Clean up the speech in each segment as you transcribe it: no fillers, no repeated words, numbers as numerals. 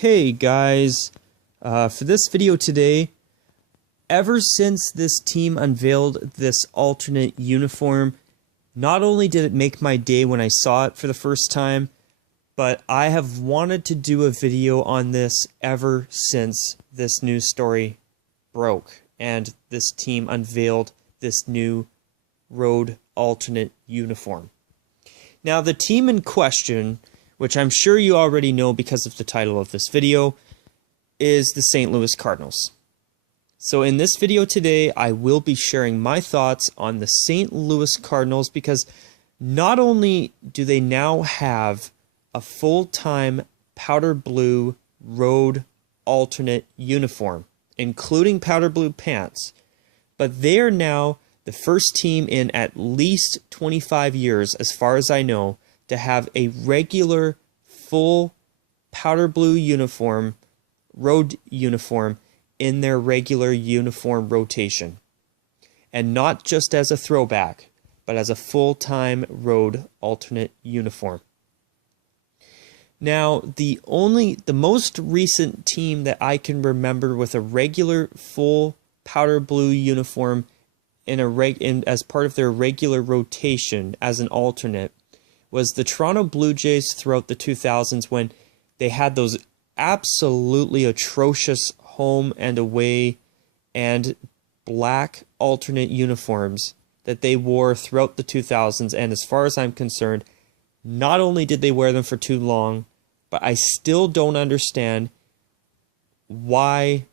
Hey guys, for this video today, ever since this team unveiled this alternate uniform, not only did it make my day when I saw it for the first time, but I have wanted to do a video on this ever since this news story broke and this team unveiled this new road alternate uniform. Now the team in question, which I'm sure you already know because of the title of this video, is the St. Louis Cardinals. So in this video today, I will be sharing my thoughts on the St. Louis Cardinals because not only do they now have a full-time powder blue road alternate uniform, including powder blue pants, but they are now the first team in at least 25 years, as far as I know, to have a regular full powder blue uniform, road uniform, in their regular uniform rotation. And not just as a throwback, but as a full-time road alternate uniform. Now, the most recent team that I can remember with a regular full powder blue uniform as part of their regular rotation as an alternate was the Toronto Blue Jays throughout the 2000s when they had those absolutely atrocious home and away and black alternate uniforms that they wore throughout the 2000s. And as far as I'm concerned, not only did they wear them for too long, but I still don't understand why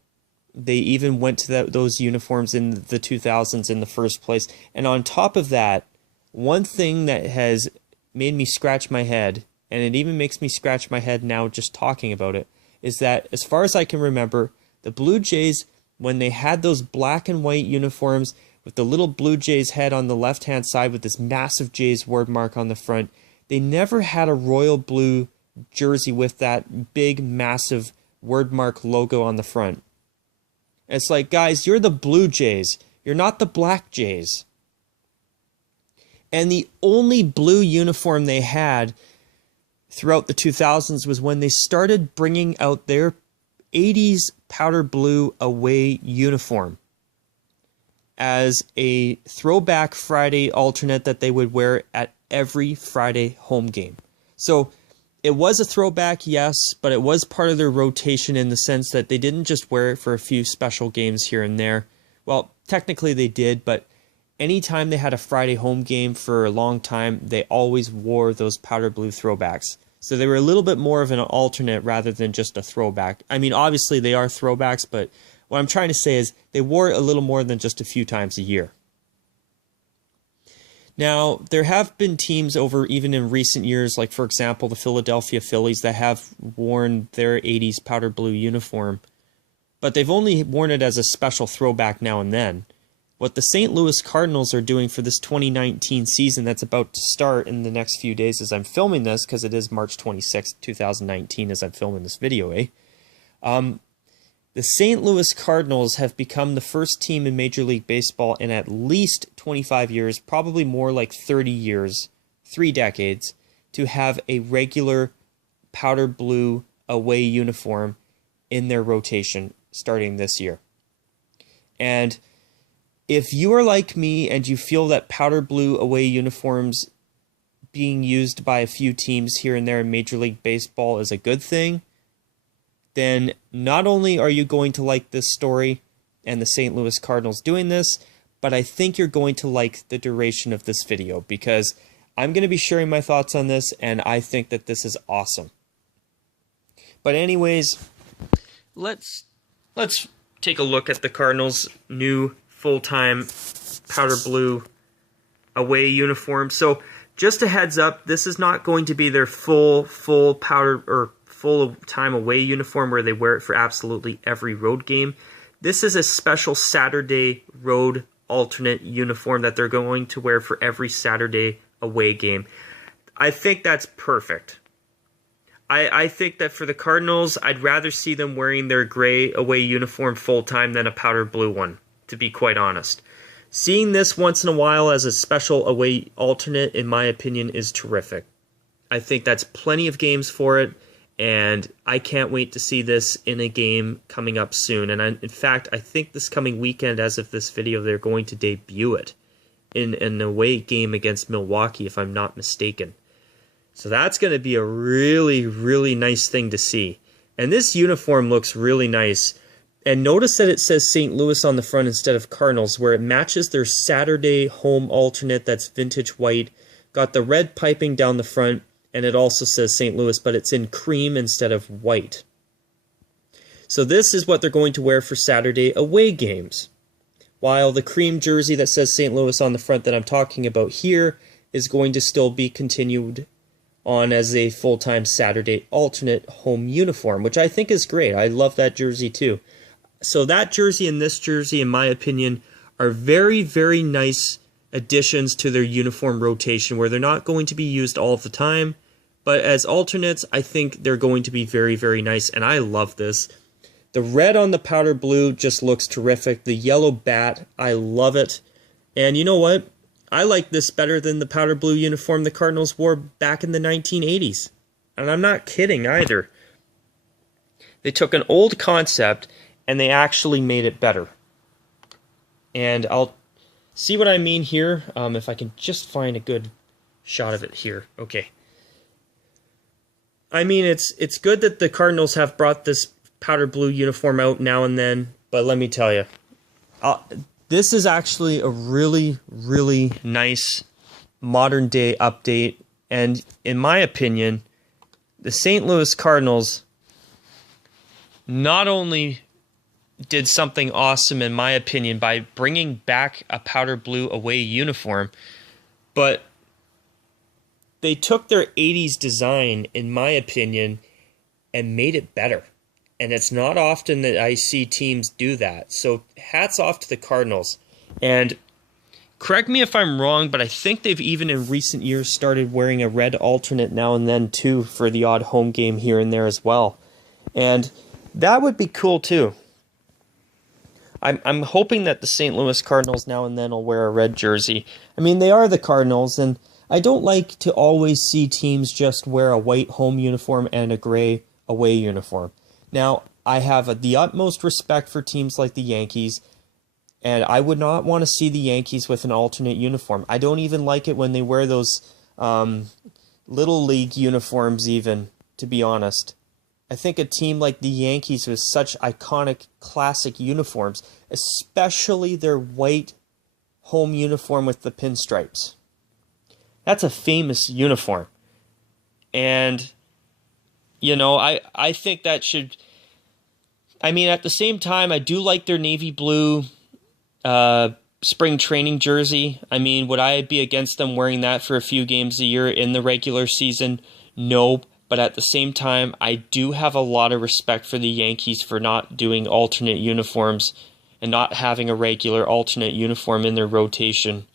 they even went to those uniforms in the 2000s in the first place. And on top of that, one thing that has made me scratch my head, and it even makes me scratch my head now just talking about it, is that as far as I can remember, the Blue Jays, when they had those black and white uniforms with the little Blue Jays head on the left-hand side with this massive Jays word mark on the front, they never had a royal blue jersey with that big, massive word mark logo on the front. It's like, guys, you're the Blue Jays. You're not the Black Jays. And the only blue uniform they had throughout the 2000s was when they started bringing out their 80s powder blue away uniform as a throwback Friday alternate that they would wear at every Friday home game. So it was a throwback, yes, but it was part of their rotation in the sense that they didn't just wear it for a few special games here and there. Well, technically they did, but anytime they had a Friday home game for a long time, they always wore those powder blue throwbacks. So they were a little bit more of an alternate rather than just a throwback. I mean, obviously they are throwbacks, but what I'm trying to say is they wore it a little more than just a few times a year. Now, there have been teams over even in recent years, like for example, the Philadelphia Phillies, that have worn their 80s powder blue uniform, but they've only worn it as a special throwback now and then. What the St. Louis Cardinals are doing for this 2019 season that's about to start in the next few days as I'm filming this, because it is March 26, 2019 as I'm filming this video, the St. Louis Cardinals have become the first team in Major League Baseball in at least 25 years, probably more like 30 years, 3 decades, to have a regular powder blue away uniform in their rotation starting this year. And if you are like me and you feel that powder blue away uniforms being used by a few teams here and there in Major League Baseball is a good thing, then not only are you going to like this story and the St. Louis Cardinals doing this, but I think you're going to like the duration of this video because I'm going to be sharing my thoughts on this and I think that this is awesome. But anyways, let's take a look at the Cardinals' new full-time powder blue away uniform. So just a heads up, this is not going to be their full powder or full-time away uniform where they wear it for absolutely every road game. This is a special Saturday road alternate uniform that they're going to wear for every Saturday away game. I think that's perfect. I think that for the Cardinals, I'd rather see them wearing their gray away uniform full-time than a powder blue one, to be quite honest. Seeing this once in a while as a special away alternate, in my opinion, is terrific. I think that's plenty of games for it, And I can't wait to see this in a game coming up soon. And in fact, I think this coming weekend, as of this video, they're going to debut it in an away game against Milwaukee, if I'm not mistaken. So that's going to be a really, really nice thing to see. And this uniform looks really nice. And notice that it says St. Louis on the front instead of Cardinals, where it matches their Saturday home alternate that's vintage white. Got the red piping down the front, and it also says St. Louis, but it's in cream instead of white. So this is what they're going to wear for Saturday away games. While the cream jersey that says St. Louis on the front that I'm talking about here is going to still be continued on as a full-time Saturday alternate home uniform, which I think is great. I love that jersey too. So that jersey and this jersey, in my opinion, are very, very nice additions to their uniform rotation, where they're not going to be used all of the time, but as alternates, I think they're going to be very, very nice, and I love this. The red on the powder blue just looks terrific. The yellow bat, I love it. And you know what? I like this better than the powder blue uniform the Cardinals wore back in the 1980s. And I'm not kidding either. They took an old concept and they actually made it better. And I'll see what I mean here, if I can just find a good shot of it here. Okay. I mean, it's good that the Cardinals have brought this powder blue uniform out now and then, but let me tell you, this is actually a really, really nice modern day update. And in my opinion, the St. Louis Cardinals not only did something awesome, in my opinion, by bringing back a powder blue away uniform, but they took their 80s design, in my opinion, and made it better. And it's not often that I see teams do that. So hats off to the Cardinals. And correct me if I'm wrong, but I think they've even in recent years started wearing a red alternate now and then too for the odd home game here and there as well. And that would be cool too. I'm hoping that the St. Louis Cardinals now and then will wear a red jersey. I mean, they are the Cardinals, and I don't like to always see teams just wear a white home uniform and a gray away uniform. Now, I have the utmost respect for teams like the Yankees, and I would not want to see the Yankees with an alternate uniform. I don't even like it when they wear those Little League uniforms even, to be honest. I think a team like the Yankees with such iconic classic uniforms, especially their white home uniform with the pinstripes. That's a famous uniform. And you know, I think that should... I mean, at the same time, I do like their navy blue spring training jersey. I mean, would I be against them wearing that for a few games a year in the regular season? No. But at the same time, I do have a lot of respect for the Yankees for not doing alternate uniforms and not having a regular alternate uniform in their rotation,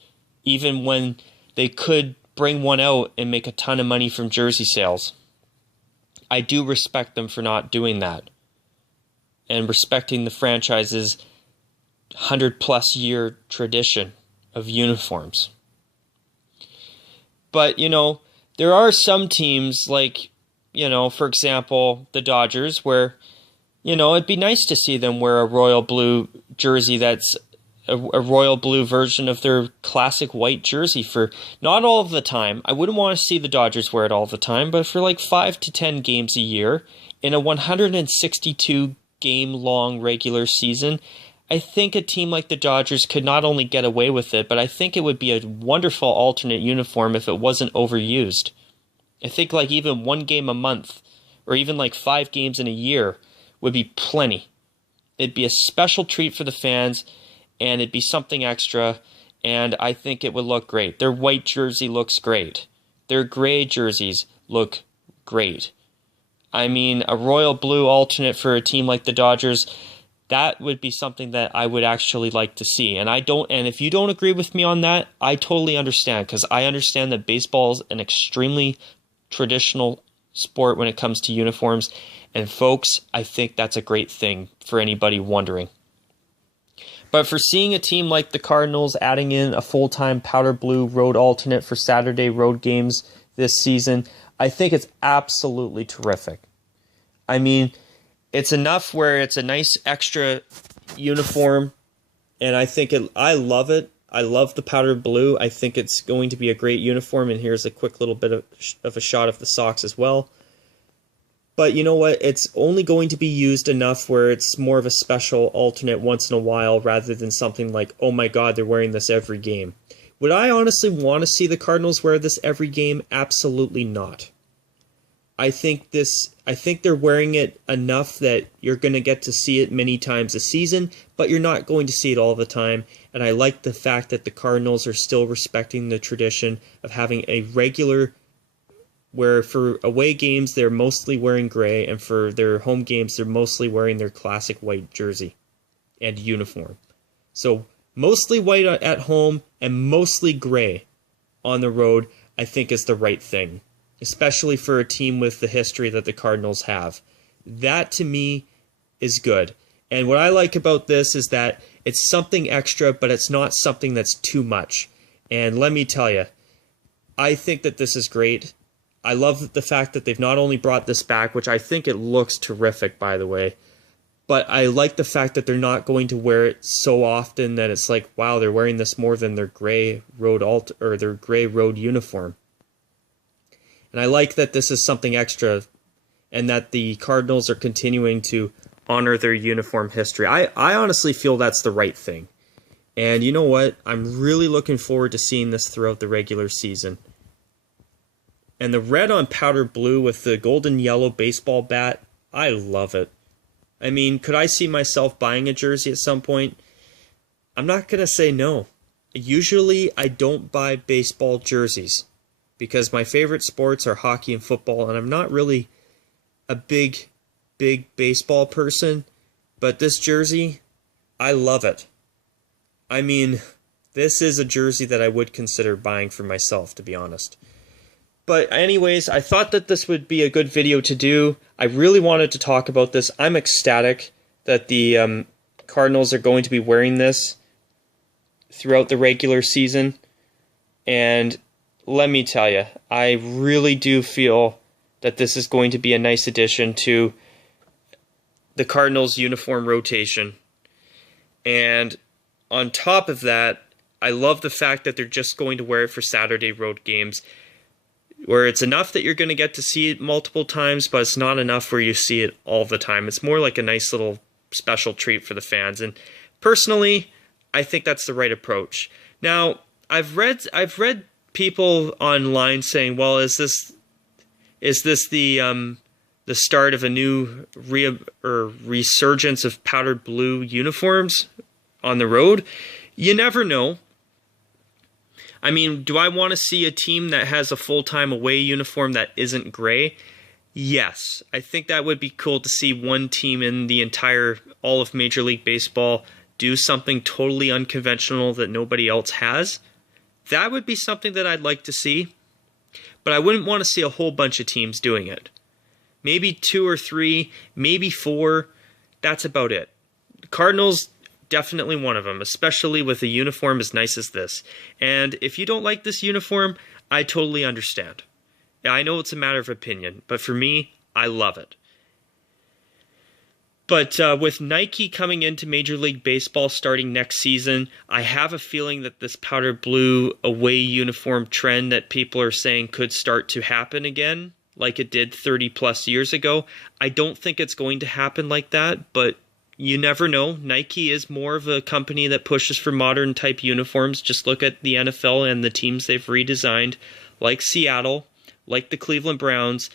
even when they could bring one out and make a ton of money from jersey sales. I do respect them for not doing that and respecting the franchise's 100-plus year tradition of uniforms. But, you know, there are some teams like, you know, for example, the Dodgers, where, you know, it'd be nice to see them wear a royal blue jersey that's a royal blue version of their classic white jersey for not all of the time. I wouldn't want to see the Dodgers wear it all the time, but for like 5 to 10 games a year in a 162 game long regular season, I think a team like the Dodgers could not only get away with it, but I think it would be a wonderful alternate uniform if it wasn't overused. I think like even 1 game a month or even like 5 games in a year would be plenty. It'd be a special treat for the fans, and it'd be something extra, and I think it would look great. Their white jersey looks great. Their gray jerseys look great. I mean, a royal blue alternate for a team like the Dodgers, that would be something that I would actually like to see. And if you don't agree with me on that, I totally understand, because I understand that baseball is an extremely traditional sport when it comes to uniforms. And folks, I think that's a great thing for anybody wondering. But for seeing a team like the Cardinals adding in a full-time powder blue road alternate for Saturday road games this season, I think it's absolutely terrific. I mean, it's enough where it's a nice extra uniform, and I love it. I love the powder blue. I think it's going to be a great uniform, and here's a quick little bit of a shot of the socks as well. But you know what? It's only going to be used enough where it's more of a special alternate once in a while rather than something like, oh my god, they're wearing this every game. Would I honestly want to see the Cardinals wear this every game? Absolutely not. I think they're wearing it enough that you're going to get to see it many times a season, but you're not going to see it all the time. And I like the fact that the Cardinals are still respecting the tradition of having a regular, where for away games they're mostly wearing gray, and for their home games they're mostly wearing their classic white jersey and uniform. So mostly white at home and mostly gray on the road, I think is the right thing, especially for a team with the history that the Cardinals have. That to me is good. And what I like about this is that it's something extra, but it's not something that's too much. And let me tell you, I think that this is great. I love the fact that they've not only brought this back, which I think it looks terrific, by the way, but I like the fact that they're not going to wear it so often that it's like, wow, they're wearing this more than their gray road their gray road uniform. And I like that this is something extra, and that the Cardinals are continuing to honor their uniform history. I honestly feel that's the right thing. And you know what? I'm really looking forward to seeing this throughout the regular season. And the red on powder blue with the golden yellow baseball bat, I love it. I mean, could I see myself buying a jersey at some point? I'm not going to say no. Usually, I don't buy baseball jerseys because my favorite sports are hockey and football, and I'm not really a big baseball person. But this jersey, I love it. I mean, this is a jersey that I would consider buying for myself, to be honest. But anyways, I thought that this would be a good video to do. I really wanted to talk about this. I'm ecstatic that the Cardinals are going to be wearing this throughout the regular season. And let me tell you, I really do feel that this is going to be a nice addition to the Cardinals uniform rotation. And on top of that, I love the fact that they're just going to wear it for Saturday road games, where it's enough that you're going to get to see it multiple times, but it's not enough where you see it all the time. It's more like a nice little special treat for the fans. And personally, I think that's the right approach. Now, I've read people online saying, well, is this the start of a new resurgence of powdered blue uniforms on the road? You never know. I mean, do I want to see a team that has a full-time away uniform that isn't gray? Yes. I think that would be cool to see one team in all of Major League Baseball do something totally unconventional that nobody else has. That would be something that I'd like to see. But I wouldn't want to see a whole bunch of teams doing it. Maybe 2 or 3, maybe 4. That's about it. The Cardinals, definitely one of them, especially with a uniform as nice as this. And if you don't like this uniform, I totally understand. I know it's a matter of opinion, but for me, I love it. But with Nike coming into Major League Baseball starting next season, I have a feeling that this powder blue away uniform trend that people are saying could start to happen again, like it did 30 plus years ago. I don't think it's going to happen like that, but you never know. Nike is more of a company that pushes for modern type uniforms. Just look at the NFL and the teams they've redesigned, like Seattle, like the Cleveland Browns,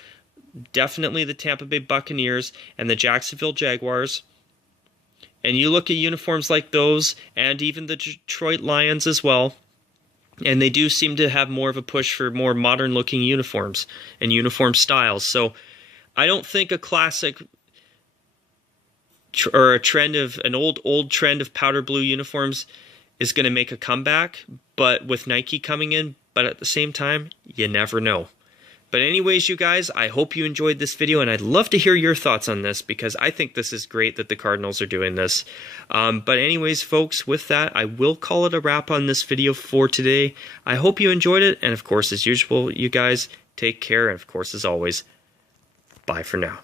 definitely the Tampa Bay Buccaneers, and the Jacksonville Jaguars. And you look at uniforms like those, and even the Detroit Lions as well, and they do seem to have more of a push for more modern looking uniforms and uniform styles. So I don't think a classic or an old trend of powder blue uniforms is going to make a comeback, but with Nike coming in, but at the same time, you never know. But anyways, you guys, I hope you enjoyed this video, and I'd love to hear your thoughts on this, because I think this is great that the Cardinals are doing this. But anyways, folks, with that, I will call it a wrap on this video for today. I hope you enjoyed it, and of course, as usual, you guys, take care, and of course, as always, bye for now.